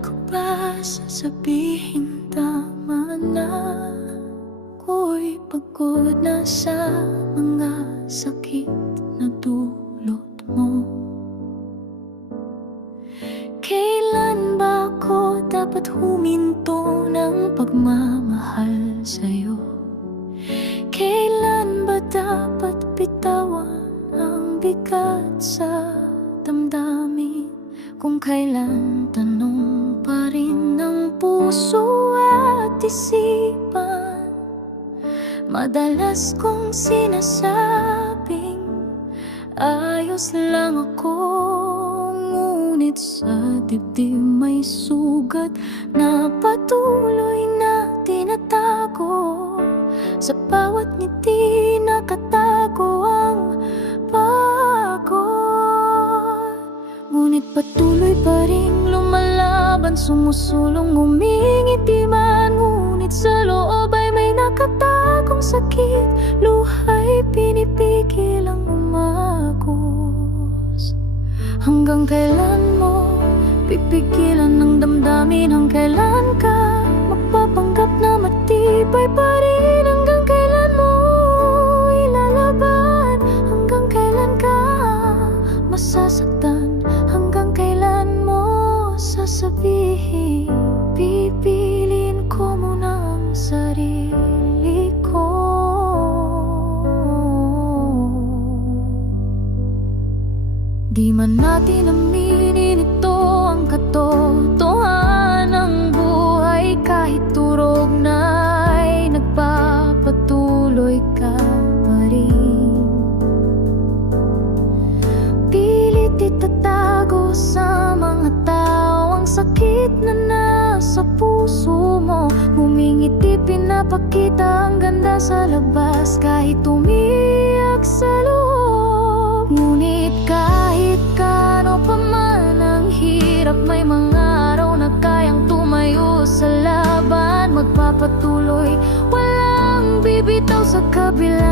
ko ba sasabihin tama na? Ako'y pagod na sa mga sakit na dulot mo. Kailan ba ako dapat huminto ng pagmamahal sa'yo? Kailan ba dapat bitawan ang bigat sa damdamin? Kung kailan tanong pa rin ng puso at isipan, madalas kong sinasabing ayos lang ako, ngunit sa dibdib may sugat na patuloy na tinatago. Sa bawat ngiti nakatago ang pagod, ngunit patuloy pa rin lumalaban, sumusulong, ngumingiti man, ngunit sa loob ay may nakatagong sakit. Luha'y pinipigil ang umagos. Hanggang kailan mo pipigilan ng damdamin? Hanggang kailan ka magpapanggap na matibay pa rin? Hanggang kailan mo ilalaban? Hanggang kailan ka masasaktan? Hanggang kailan mo sasabihin pipiliin ko muna ang sarili ko? Di man natin aminin ito ang katotohanan ng buhay, kahit turog na'y nagpapatuloy ka pa rin. Pilit itatago sa mga tao ang sakit na nasa puso mo. Humingiti, pinapakita ang ganda sa labas, kahit umiyak sa loob. Ngunit kahit kano pa man ang hirap, may mga araw na kayang tumayo sa laban. Magpapatuloy, walang bibitaw sa kabila